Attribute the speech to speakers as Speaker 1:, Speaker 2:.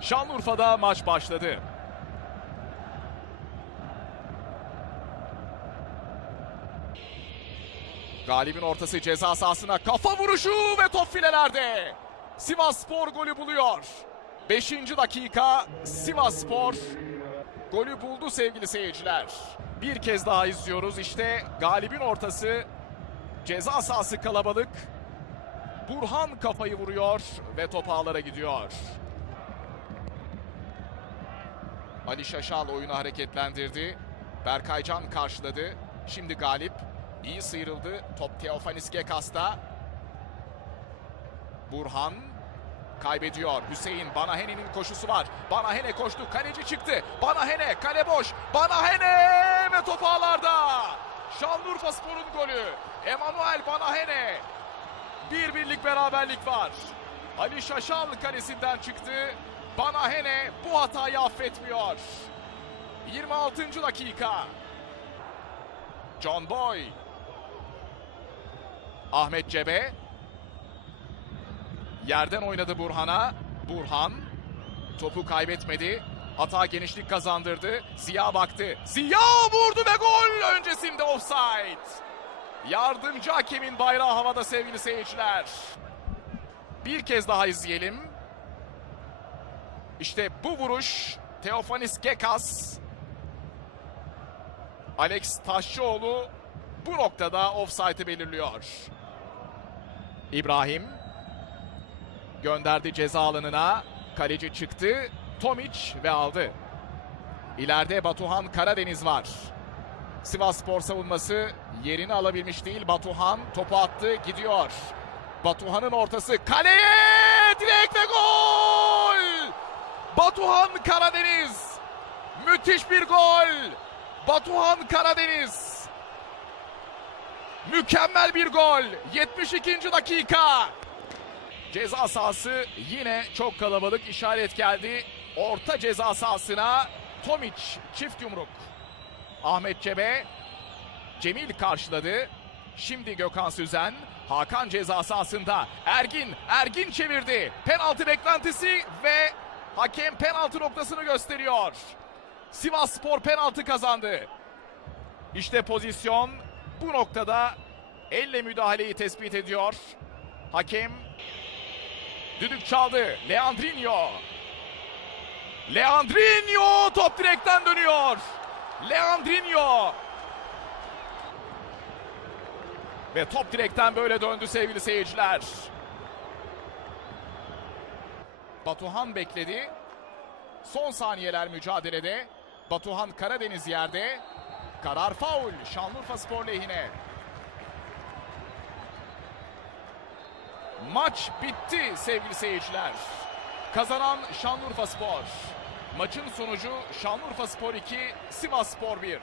Speaker 1: Şanlıurfa'da maç başladı. Galibin ortası ceza sahasına kafa vuruşu ve top filelerde. Sivas Spor golü buluyor. 5. dakika Sivas Spor golü buldu sevgili seyirciler. Bir kez daha izliyoruz. İşte galibin ortası ceza sahası kalabalık. Burhan kafayı vuruyor ve top ağlara gidiyor. Ali Şaşal oyunu hareketlendirdi. Berkaycan karşıladı. Şimdi Galip iyi sıyrıldı. Top Teofanis Gekas'ta. Burhan kaybediyor. Hüseyin Banahene'nin koşusu var. Banahene koştu. Kaleci çıktı. Banahene kale boş. Banahene ve top ağlarda. Şanlıurfa Spor'un golü. Emanuel Banahene. Bir birlik beraberlik var. Ali Şaşal kalesinden çıktı. Banahene bu hatayı affetmiyor. 26. dakika. John Boy. Ahmet Cebe. Yerden oynadı Burhan'a. Burhan topu kaybetmedi. Hata genişlik kazandırdı. Ziya baktı. Ziya vurdu ve gol öncesinde offside. Yardımcı hakemin bayrağı havada sevgili seyirciler. Bir kez daha izleyelim. İşte bu vuruş Teofanis Gekas. Alex Taşçıoğlu bu noktada offside'ı belirliyor. İbrahim gönderdi ceza alanına. Kaleci çıktı. Tomic ve aldı. İleride Batuhan Karadeniz var. Sivas Spor savunması yerini alabilmiş değil. Batuhan topu attı gidiyor. Batuhan'ın ortası kaleye direkt ve gol! Batuhan Karadeniz. Müthiş bir gol. Batuhan Karadeniz. Mükemmel bir gol. 72. dakika. Ceza sahası yine çok kalabalık işaret geldi. Orta ceza sahasına Tomic çift yumruk. Ahmet Cebe Cemil karşıladı. Şimdi Gökhan Süzen Hakan ceza sahasında Ergin Ergin çevirdi. Penaltı beklentisi ve hakem penaltı noktasını gösteriyor. Sivas Spor penaltı kazandı. İşte pozisyon bu noktada elle müdahaleyi tespit ediyor. Hakem düdük çaldı. Leandrinho. Leandrinho top direkten dönüyor. Leandrinho. Ve top direkten böyle döndü sevgili seyirciler. Batuhan bekledi. Son saniyeler mücadelede. Batuhan Karadeniz yerde. Karar faul Şanlıurfa Spor lehine. Maç bitti sevgili seyirciler. Kazanan Şanlıurfa Spor. Maçın sonucu Şanlıurfa Spor 2, Sivas Spor 1.